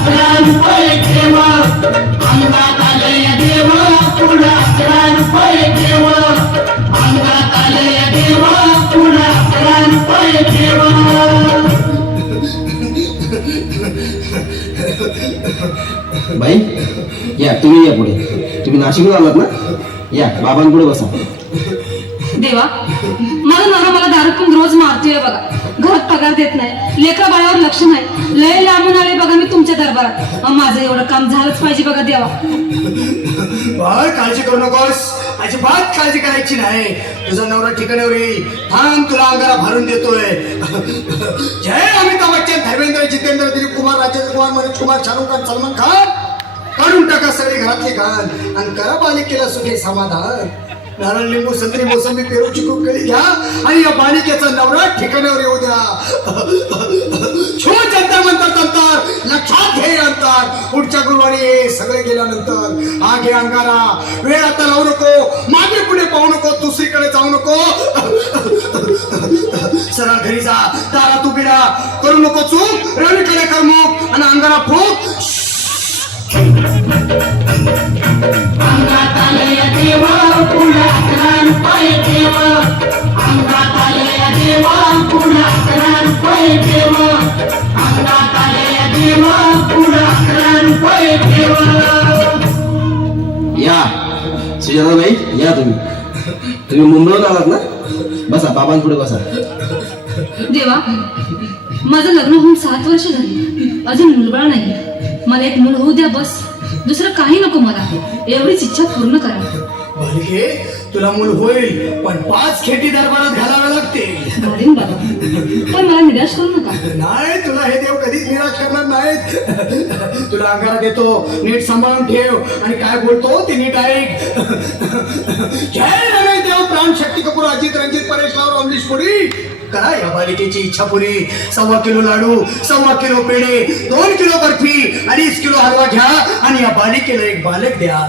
अकरा रुपये ठेव अंगात आले देव पुढे 11 रुपये ठेव अंगात आले देव पुढे 11 रुपये ठेव बाई या तुम्ही या पुढे तुम्ही नाशिकला आलात ना या बाबांपुढे बसा देवा माझा नवरा मला दारू पिऊन रोज मारतोय बघा घरात पगार देत नाही लेकरा बाळावर लक्ष नाही लय लांबून आले बघा मी तुमच्या दरबारात माझं एवढं काम झालंच पाहिजे बघा देवा बाळ काळजी करू नकोस अजिबात काळजी करायची नाही तुझा नवरा ठिकाणावर येईल थांब तुला अंगाला भरून देतोय जय अमिताभ बच्चन धर्मेंद्र जितेंद्र दिलीप कुमार राजेंद्र कुमार मनोज कुमार शाहरुख खान सलमान खान काढून टाका सगळे घरातले घाण आणि करा बालिकेला सुखे समाधान नारळ लिंबू संत्री मोसंबी पेरू चिकू केळी घ्या आणि या बालिकेचा नवरा ठिकाणावर येऊ द्या छो जंतर मंतर तंतर लक्षात घे अंतर पुढच्या गुरुवारी हे सगळे गेल्यानंतर हा घे अंगारा वेळ आता लावू नको मागे पुढे पाहू नको दुसरीकडे जाऊ नको सरळ घरी जा दारात उभिरा करू नको चूक रवीकडे कर मुख आणि अंगारा फूक अंगात आले देव पुढे 11 रुपये ठेव अंगात आले देव पुढे 11 रुपये ठेव अंगात आले देव पुढे 11 रुपये ठेव या सुजाताबाई या तुम्ही मुंबईहून आलात ना बसा बाबांपुढे बसा देवा माझं लग्न होऊन 7 वर्ष झाली अजून मुलबाळ नाही मला एक मूल होऊ द्या बस दुसरं काही नको मला एवढीच इच्छा पूर्ण करा बालिके तुला मूल होईल पण 5 खेटी दरबारात घालावे लागतील घालीन बाबा पण मला निराश करू नका नाही तुला हे देव कधीच निराश करणार नाहीत तुला अंगारा देतो नीट सांभाळून ठेव आणि काय बोलतो ते नीट ऐक जय रमेश देव प्राण शक्ती कपूर अजित रंजित परेश राव अमरीश पुरी करा या बालिकेची इच्छा पुरी 1.25 किलो लाडू 1.25 किलो पेढे 2 किलो बर्फी 2.5 किलो हलवा घ्या आणि या बालिकेला एक बालक द्या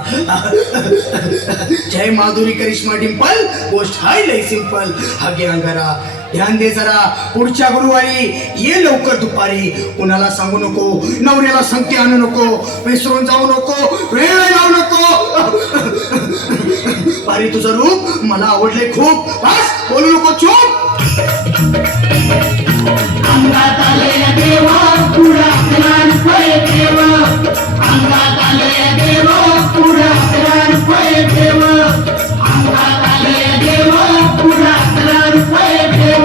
जय माधुरी करिश्मा डिंपल गोष्ट हाय लय सिंपल हा घे अंगारा ध्यान दे जरा पुढच्या गुरुवारी ये लवकर दुपारी कुणाला सांगू नको नवऱ्याला संगती आणू नको विसरून जाऊ नको वेळ लावू नको पारी तुझं रूप मला आवडले खूप बस बोलू नको चूप अंगात आले देव पुढे 11 रुपये ठेव अंगात आले देव पुढे 11 रुपये ठेव अंगात आले देव पुढे 11 रुपये ठेव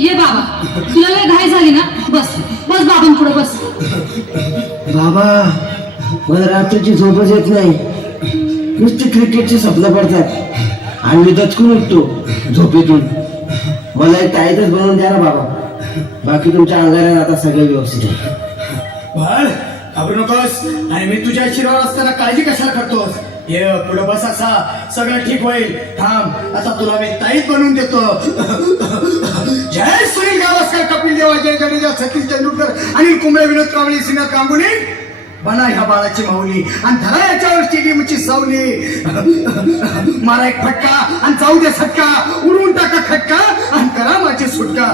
ये बाबा तुला लय घाई झाली ना बस बस बाबांपुढे बस बाबा मला रात्रीची झोपच येत नाही नुसती क्रिकेटची स्वप्न पडतात आणि मी दचकून उठतो झोपेतून मला एक ताईतच बनवून द्या ना बाबा बाकी तुमच्या अंगाऱ्यात आता सगळं व्यवस्थित आहे बाळ घाबरू नकोस आणि मी तुझ्या शिरावर असताना काळजी कशाला करतोस ये पुढे बस असा सगळं ठीक होईल थांब आता तुला मी ताईत बनवून देतो जय सुनील गावस्कर कपिल देव अजय जडेजा सतीश तेंडुलकर अनिल कुंबळे विनोद कांबळे श्रीनाथ गांगुली बना ह्या बाळाची माऊली आणि धरा याच्यावर स्टेडियमची सावली मारा एक फटका आणि जाऊ दे सटका उडवून टाका खटका आणि करा माझी सुटका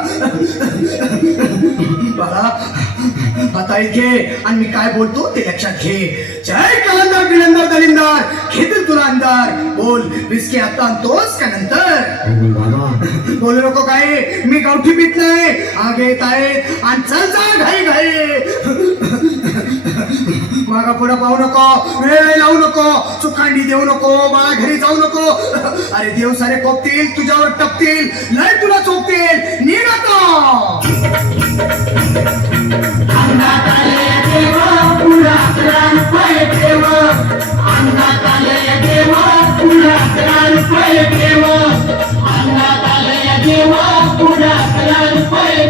बाळा आता घे आणि मी काय बोलतो ते लक्षात घे जय कलंदर बिलंदर दलिंदर घेतील तुला अंदर बोल विस्की आता आणतोस का नंतर बोलू नको काय मी गावठी पीत नाही आगे येत आहेत आणि चल जा घाई घाई मागा पुढे पाहू नको वेळ लावू नको चुकांडी देऊ नको बाळा घरी जाऊ नको अरे देव सारे कोपतील तुझ्यावर टपतील लय तुला चोपतील निघ आता अंगात आले देव पुढे 11 रुपये ठेव अंगात आले देव पुढे 11 रुपये ठेव अंगात आले देव पुढे 11 रुपये